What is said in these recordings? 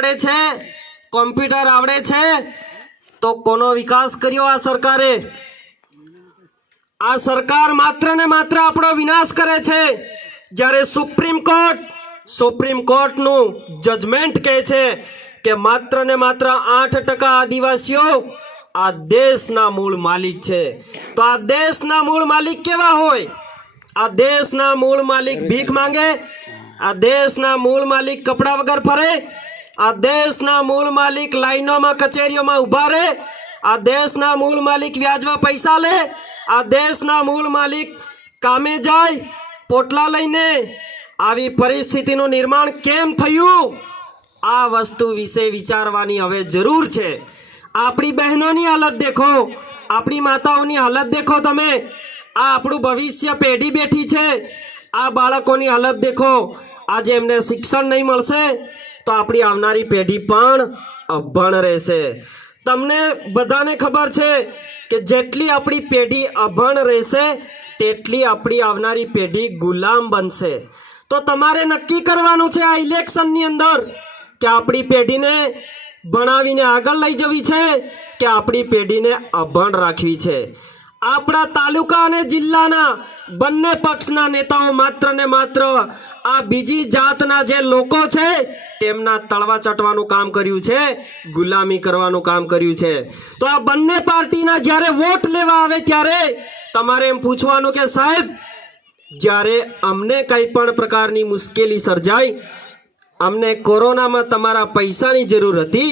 आवड़े छे, कॉम्प्यूटर आवड़े छे, तो कोनो विकास कर्यो आ सरकारे? आ सरकार मात्र ने मात्र आपणो विनाश करे छे। ज्यारे सुप्रीम कोर्ट नु जजमेंट कहे छे के मात्र ने मात्र 8% आदिवासीओ आ देशना मूळ मालिक छे। तो आ देशना मूळ मालिक केवा होय? आ देशना मूळ मालिक भीख मांगे? आ देशना मूळ मालिक कपड़ा वगर फरे? आ देशना मूळ मालिक लाइनों में कचेरियों में उभा रहे? आ देशना मूळ मालिक व्याजमा पैसा ले? आ देशना मूळ मालिक कामे जाय पोटला लईने? आवी परिस्थितिनुं निर्माण केम थयुं? आ वस्तु विषे विचारवानी हवे जरूर छे। आपणी बहनोनी हालत देखो, आपणी माताओनी हालत देखो तमे। आ आपणुं भविष्य पेढ़ी बेठी छे, आ बाळकोनी हालत देखो। आज एमने शिक्षण नहीं मळशे तो आपणी आवनारी पेढ़ी पण अभण रहेशे। तमने बधाने खबर छे के जेटली आपणी पेढ़ी अभण रहेशे तेटली आपणी आवनारी पेढ़ी गुलाम बनशे। तो तमारे नक्की करवानुं छे आ इलेक्शननी अंदर के आपणी पेढ़ीने भणावीने आगळ लई जवी छे के आपणी पेढ़ीने अभण राखवी छे। आपणा तालुका अने जिल्लाना बंने पक्षना नेताओ मात्र ने मात्र आ बीजी जातना जे लोको छे तेमना तळवा चटवानुं काम कर्युं छे, गुलामी करवानुं काम कर्युं छे। तो आ बंने पार्टीना ज्यारे वोट लेवा आवे त्यारे तमारे एम पूछवानुं के साहेब ज्यारे अमने कई पण प्रकारनी मुश्केली सर्जाई, अमने कोरोना में तमारा पैसानी जरूर हती,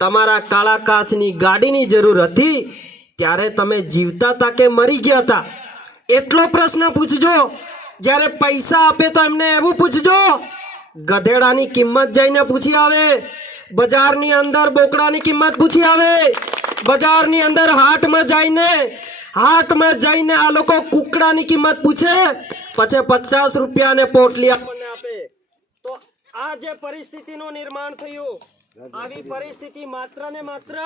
तमारा काळा काचनी गाडीनी जरूर हती, त्यारे तमे जीवता था के मरी गया था? एटलो प्रश्न पूछजो। ज्यारे पैसा आपे तो एमने एवुं पूछजो। गधेड़ानी किंमत जईने पूछी आवे, बजारनी अंदर बोकड़ानी किंमत पूछी आवे, बजारनी अंदर हाट में जईने आ लोको कुकड़ानी किंमत पूछे, पछे 50 रुपया ने पोटली आपने आपे। तो आ जे परिस्थितिनुं निर्माण थयुं, आवी परिस्थिति मात्र ने मात्र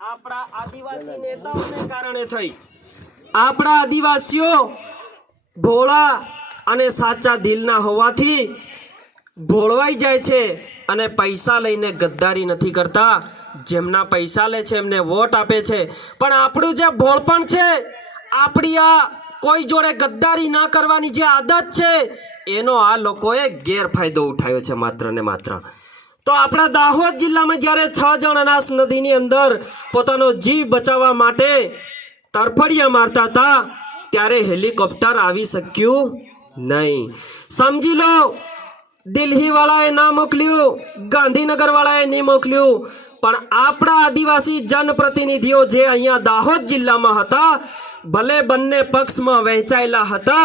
आपड़ा आदिवासी नेताओने कारणे थई। आपड़ा आदिवासीओ भोळा अने साचा दिलना होवाथी भोळवाई जाय छे अने पैसा लईने गद्दारी नथी करता। जेमना पैसा ले छे एमने वोट आपे छे, पण आपणुं जे भोळपण छे, आपणी आ कोई जोड़े गद्दारी ना करवानी जे आदत छे एनो आ लोकोए गैरफायदो उठाव्यो छे मात्र ने मात्र। तो आपणा दाहोद जिल्ला में ज्यारे 6 जण अनास नदीनी अंदर पोतानो जीव बचाववा माटे तरफड़िया मारता था त्यारे हेलिकॉप्टर आवी शक्युं नहीं। समझी लो, दिल्ही वाळाए ना मोकल्युं, गांधीनगर वाळाए नहीं मोकल्युं, पण आपणा आदिवासी जनप्रतिनिधिओ जे अहींया दाहोद जिल्लामां हता, भले बंने पक्षमां वहेंचायेला हता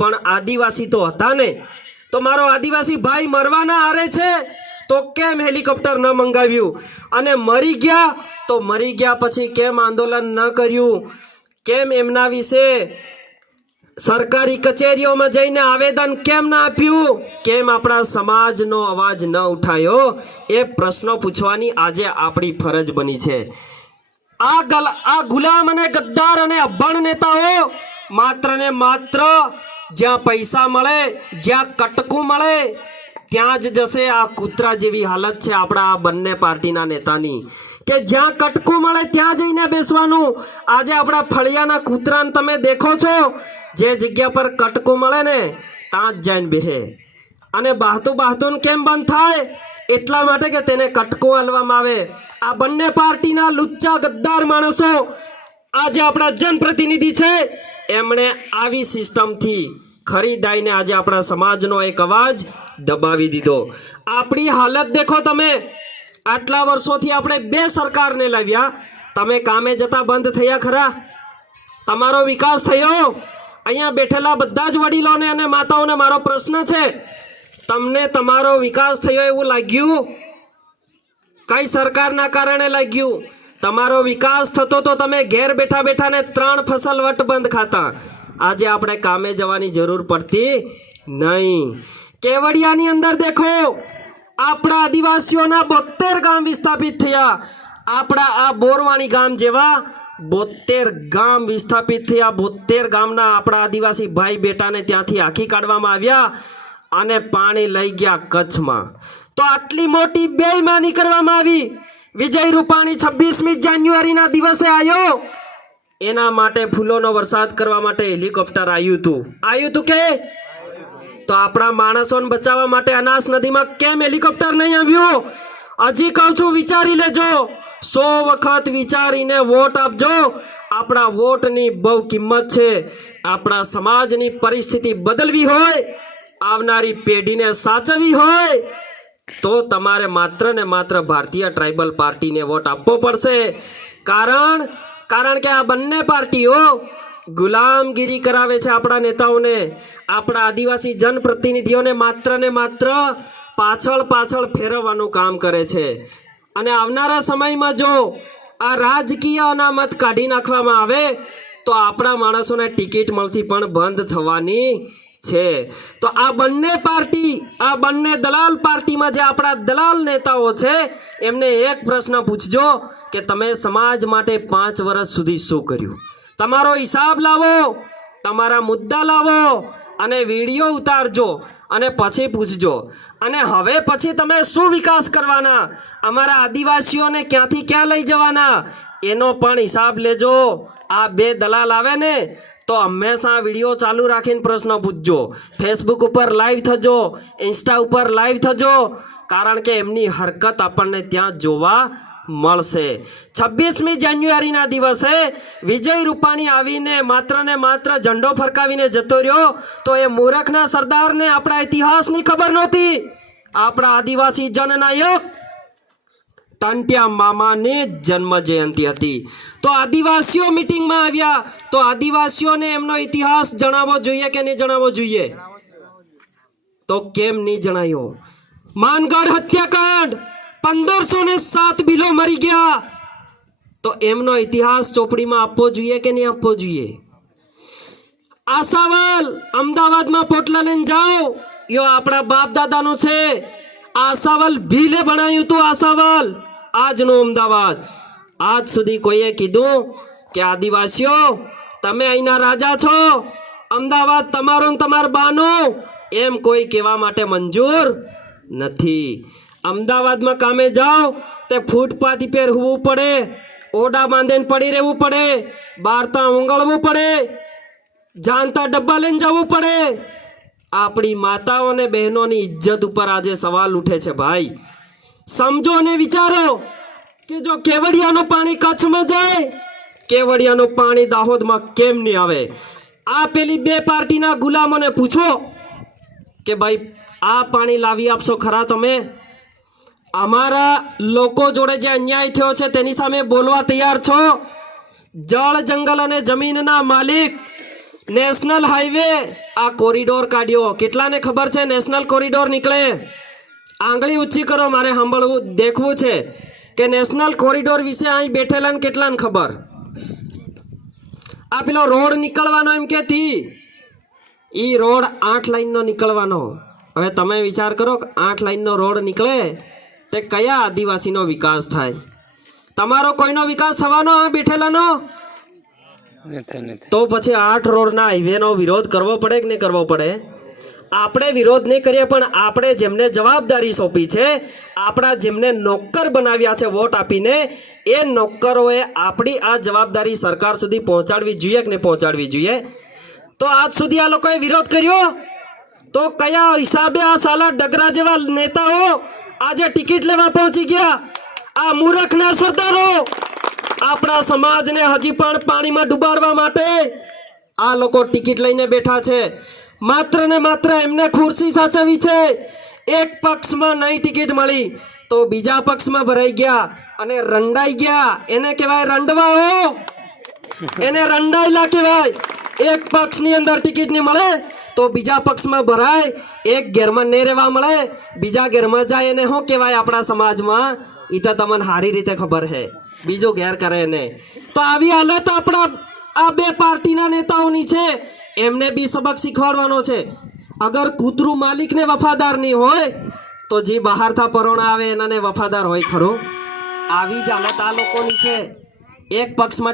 पण आदिवासी तो हता ने। तो मारो आदिवासी भाई मरवाना हारे छे तो केम हेलिकॉप्टर न मंगाव्યું? અને મરી ગયા તો મરી ગયા પછી કેમ આંદોલન ન કર્યું? કેમ એમના વિશે સરકારી કચેરીઓમાં જઈને આવેદન કેમ ન આપ્યું? કેમ આપણા સમાજનો અવાજ ન ઉઠાયો? એ પ્રશ્નો પૂછવાની આજે આપણી ફરજ બની છે। આ ગુલામ અને ગદ્દાર અને અભણ નેતાઓ માત્ર ને માત્ર જ્યાં પૈસા મળે, જ્યાં કટકું મળે ત્યાં જ જશે। આ કૂતરા જેવી હાલત છે આપણા આ બંને પાર્ટીના નેતાની કે જ્યાં કટકું મળે ત્યાં જઈને બેસવાનું। આજે આપણા ફળિયાના કૂતરાને તમે દેખો છો, જે જગ્યા પર કટકું મળે ને ત્યાં જ જઈને બેસે અને બાહતું કેમ બંધ થાય? એટલા માટે કે તેને કટકું આલવામાં આવે। આ બંને પાર્ટીના લુચ્ચા ગદ્દાર માણસો આજે આપણા જનપ્રતિનિધિ છે, એમણે આવી સિસ્ટમથી ખરીદાઈને આજે આપણા સમાજનો એક અવાજ दबावी दीधो। आपणी हालत देखो तमे। आटला वर्षोथी आपणे 2 सरकारने लाव्या, तमे कामे जता बंद थया खरा? तमारो विकास थयो? अहींया बेठेला बधा ज वडीलोने अने माताओने मारो प्रश्न छे, तमने तमारो विकास थयो एवुं लाग्युं? कई सरकारना कारणे लाग्युं? तमारो विकास थतो तो तमे घेर बेठा बेठा ने 3 फसल वट बंद खाता। आजे आपणे कामे जवानी जरूर पड़ती नहीं। केवड़ियानी अंदर देखो, आपड़ा आदिवासीओना 72 गाम विस्थापित थया। आपड़ा आ बोरवाणी गाम जेवा 72 गाम विस्थापित थया। 72 गामना आपड़ा आदिवासी भाई बेटा ने त्यांथी हाकी काढवामां आव्या अने पाणी लई गया कच्छ में। તો આટલી મોટી બેઈમાની કરવામાં આવી. વિજય રૂપાણી 26મી જાન્યુઆરીના દિવસે આવ્યો, એના માટે ફૂલોનો વરસાદ કરવા માટે હેલિકોપ્ટર આવ્યું હતું કે તો આપણા માણસોને બચાવવા માટે અનાસ નદીમાં કેમ હેલિકોપ્ટર નહીં આવ્યું? હજી કહું છું, વિચારી લેજો. 100 વખત વિચારીને વોટ આપજો. આપણા વોટની બહુ કિંમત છે. આપણા સમાજની પરિસ્થિતિ બદલવી હોય, આવનારી પેઢીને સાચવવી હોય, તો તમારે માત્ર ને માત્ર ભારતીય ટ્રાઇબલ પાર્ટીને વોટ આપવો પડશે. કારણ કે આ બંને પાર્ટીઓ ગુલામગીરી કરાવે છે આપણા નેતાઓને, આપણા આદિવાસી જનપ્રતિનિધિઓને માત્ર ને માત્ર પાછળ ફેરવવાનું કામ કરે છે. અને આવનારા સમયમાં જો આ રાજકીય અનામત કાઢી નાખવામાં આવે તો આપણા માણસોને ટિકિટ મળતી પણ બંધ થવાની છે. તો આ બંને પાર્ટી, આ બંને દલાલ પાર્ટીમાં જે આપણા દલાલ નેતાઓ છે, એમને એક પ્રશ્ન પૂછજો કે તમે સમાજ માટે 5 વર્ષ સુધી શું કર્યું? તમારો હિસાબ લાવો, તમારા મુદ્દા લાવો અને વિડીયો ઉતારજો અને પછી પૂછજો. અને હવે પછી તમે શું વિકાસ કરવાના, અમારા આદિવાસીઓને ક્યાંથી ક્યાં લઈ જવાના, એનો પણ હિસાબ લેજો. આ બે દલાલ આવે ને તો હંમેશા વિડીયો ચાલુ રાખીને પ્રશ્ન પૂછજો. ફેસબુક ઉપર લાઈવ થજો, ઇન્સ્ટા ઉપર લાઈવ થજો, કારણ કે એમની હરકત આપણને ત્યાં જોવા મળશે. 26મી જાન્યુઆરીના દિવસે વિજય રૂપાણી આવીને માત્ર ને માત્ર ઝંડો ફરકાવીને જતો રહ્યો તો એ મૂર્ખના સરદારને આપણા ઇતિહાસની ખબર નહોતી. આપણા આદિવાસી જનનાયક ટંટ્યા મામાની જન્મ જયંતિ હતી. તો આદિવાસીઓ મીટિંગમાં આવ્યા તો આદિવાસીઓને એમનો ઇતિહાસ જણાવવો જોઈએ કે નહીં જણાવવો જોઈએ? તો કેમ નહીં જણાયો? માનગઢ હત્યાકાંડ, 1507 બિલો મરી ગયા, તો એમનો ઇતિહાસ ચોપડીમાં આપવો જોઈએ કે નહીં આપવો જોઈએ? આશાવલ, અમદાવાદમાં પોટલા લઈને જાઓ, યો આપણા બાપ દાદાનું છે. આશાવલ ભીલે બનાવ્યું હતું. આશાવલ આજનું અમદાવાદ. આજ સુધી કોઈએ કીધું કે આદિવાસીઓ તમે અહીંના રાજા છો, અમદાવાદ તમારો ને તમાર બાનું, એમ કોઈ કહેવા માટે મંજૂર નથી. અમદાવાદમાં કામે જાઓ તે ફૂટપાથ પર હોવું પડે, ઓડા બાંધીને પડી રહેવું પડે, બારતા ઊંઘળવું પડે, જાણતા ડબ્બા લઈને જવું પડે. આપણી માતાઓ અને બહેનોની ઇજ્જત ઉપર આજે સવાલ ઉઠે છે. ભાઈ સમજો અને વિચારો કે જો કેવડિયાનું પાણી કચ્છમાં જાય, કેવડિયાનું પાણી દાહોદમાં કેમ નહીં આવે? આ પેલી બે પાર્ટીના ગુલામોને પૂછો કે ભાઈ આ પાણી લાવી આપશો ખરા તમે? અમારા લોકો જોડે જે અન્યાય થયો છે તેની સામે બોલવા તૈયાર છો? જળ, જંગલ અને જમીનના માલિક નેશનલ હાઈવે આ કોરિડોર કાઢ્યો. કેટલાને ખબર છે નેશનલ કોરિડોર નીકળે? આંગળી ઊંચી કરો, મારે સાંભળવું, દેખવું છે કે નેશનલ કોરિડોર વિશે અહીં બેઠેલા કેટલાને ખબર? આ પેલો રોડ નીકળવાનો એમ કેતી, ઈ રોડ 8 લાઈનનો નીકળવાનો. હવે તમે વિચાર કરો કે 8 લાઈનનો રોડ નીકળે તે કયા આદિવાસીનો વિકાસ થાય? તમારો કોઈનો વિકાસ થવાનો આ બેઠેલાનો? તો પછી 8 રોડના હાઈવેનો વિરોધ કરવો પડે કે નહીં કરવો પડે? આપણે વિરોધ નહીં કરીએ, પણ આપણે જેમને જવાબદારી સોંપી છે, આપણા જેમને નોકર બનાવ્યા છે વોટ આપીને, એ નોકરોએ આપણી આ જવાબદારી સરકાર સુધી પહોંચાડવી જોઈએ કે નહીં પહોંચાડવી જોઈએ? તો આજ સુધી આ લોકોએ વિરોધ કર્યો તો કયા હિસાબે આ સાલા ડગરા જેવા નેતાઓ આજે ટિકિટ લેવા પહોંચી ગયા? આ મૂર્ખના સરદારો આપણા સમાજને હજી પણ પાણીમાં ડુબાડવા માટે આ લોકો ટિકિટ લઈને બેઠા છે. માત્ર ને માત્ર એમને ખુરશી સાચવી છે. એક પક્ષમાં નહીં ટિકિટ મળી તો બીજા પક્ષમાં ભરાઈ ગયા અને રંડાઈ ગયા. એને કહેવાય રંડવાઓ, એને રંડાયેલા કહેવાય. એક પક્ષની અંદર ટિકિટ નહીં મળે તો બીજા પક્ષમાં ભરાય, એક ઘેરમાં નહીં રહેવા મળે બીજા ઘેરમાં જાય, એને શું કહેવાય આપણા સમાજમાં? એ તો તમને સારી રીતે ખબર છે, બીજો ઘેર કરે એને. તો આવી હાલત આપણા આ બે પાર્ટીના નેતાઓની છે. એમને બી સબક શીખવાડવાનો છે. અગર કૂતરું માલિકને વફાદાર નહીં હોય તો જે બહારથી પરોણા આવે એનાને વફાદાર હોય ખરો? આવી જ હાલત આ લોકોની છે. એક પક્ષમાં